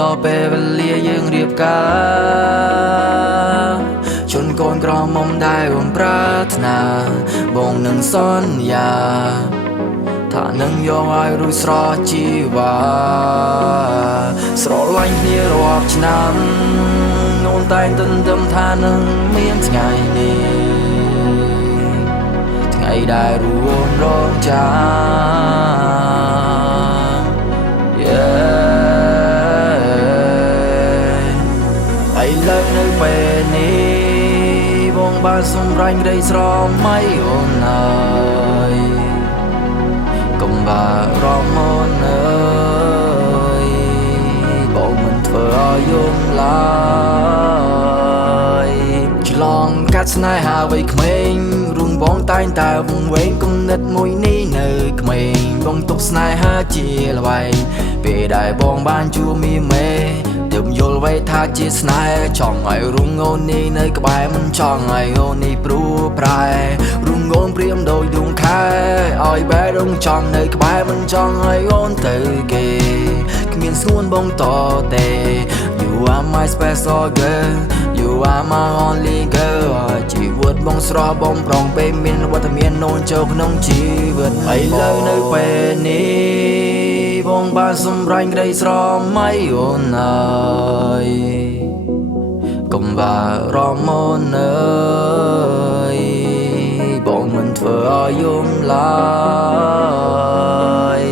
ដល់ពេលវេលាយើងរៀបការជូនកូនក្រមុំដែលបងប្រាថ្នាបងនឹងសន្យាថានឹងយកឲ្យរួចស្រស់ជីវ៉ាស្រឡាញ់គ្នារាប់ឆ្នាំអូនតែងទន្ទឹមថានឹងមានថ្ងៃនេះថ្ងៃដែលរួនរងចាំលើនៅពេលនេះបងបានសម្រេចក្តីស្រមៃអូនអើយកុំបារម្ភអូនអើយបងមិនធ្វើឲ្យយំឡើយឆ្លងកាត់ស្នេហាវ័យក្មេងរូងបងតែងតែវង្វេងគំនិតមួយនេះនៅក្មេងបងទុកស្នេហាជាល្បែងពេលដែលបងបានជួបមីមេទើបយល់ໄວថាជាស្នេហ៍ចង់ឲ្យរូងអូននេះនៅក្បែរមិនចង់ឲ្យអូននេះព្រួប្រែរូងអូនព្រាមដូចដួងខែឲ្យបែររូងចង់នៅក្បែរមិនចង់ឲ្យអូនទៅគេគ្មានស្ងួនបងតទេ You are my special girl You are my only girl ជីវិតបងស្រស់បងប្រងពេលមានវត្តមានអូនចូលក្នុងជីវិតឥឡូវនៅពេលនេះបងបានសម្រេចក្តីស្រមៃអូនអើយកុំបារម្ភអូនអើយបងមិនធ្វើឲ្យយំឡើយ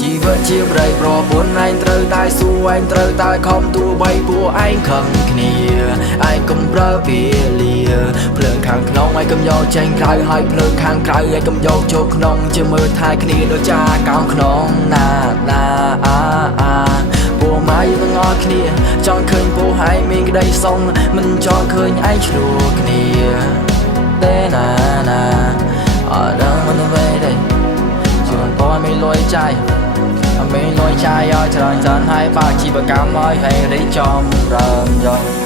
ជីវិតជាប្រៃប្រពន្ធឯងត្រូវតែស៊ូឯងត្រូវតែខំទូបីពួកឯងខឹងគ្នាឯងកុំប្រើពេលលាភ្លើងខាងក្នុងឯងកុំយកចេញក្រៅហើយភ្លើងខាងក្រៅឯងកុំយកចូលក្នុងជាមើលថែគ្នាដូចចាកោងក្នុងណាពួកម៉ែទាំងអស់គ្នាចង់ឃើញពួកឯងមានក្តីសុខមិនចង់ឃើញឯងឆ្លោះគ្នាទេណាអត់ដឹងមិនទៅទេជួនបងមានលុយចាយមានលុយចាយឲ្យច្រើនហើយបើជីវកម្មឲ្យរីចំរើមយក